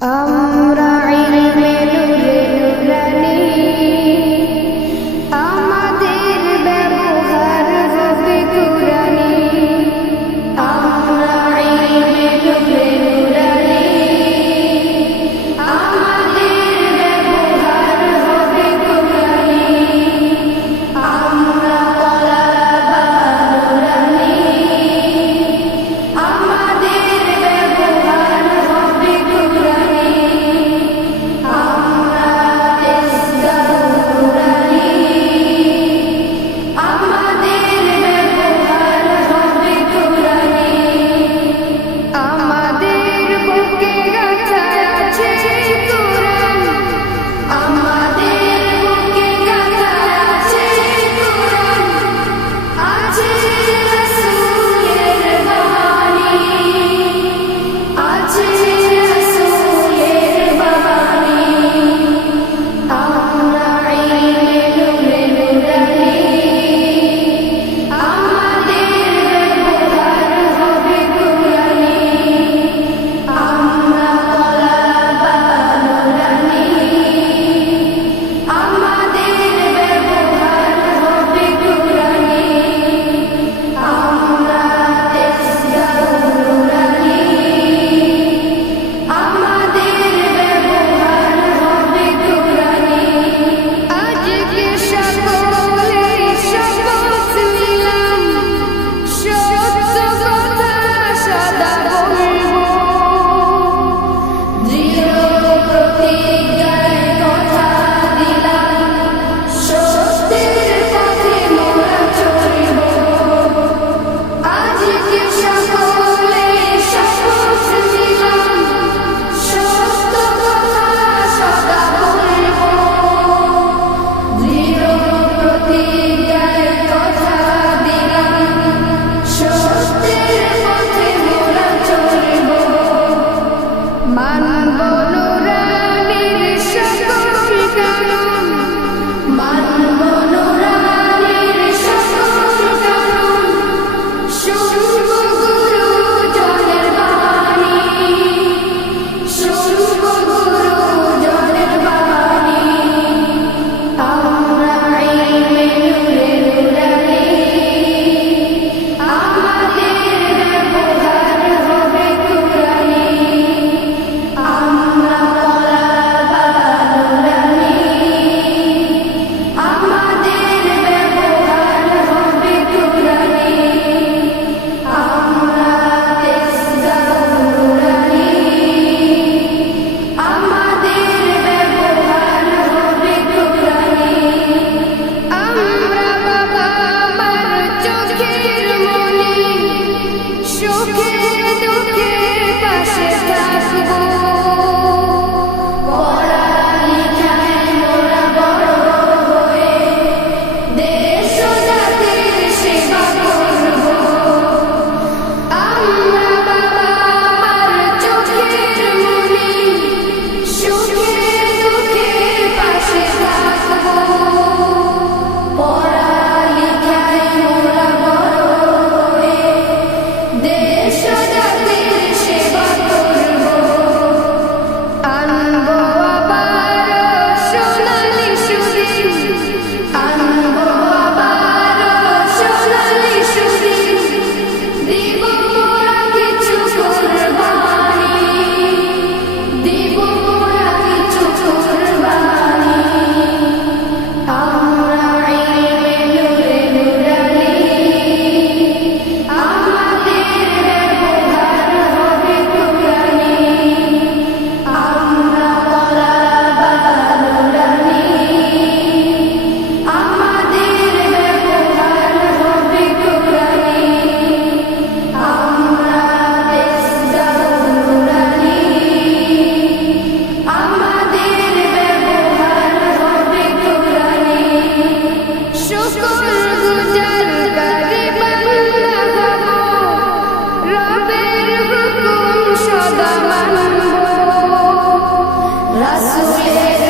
আমরা Jesús es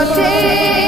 day.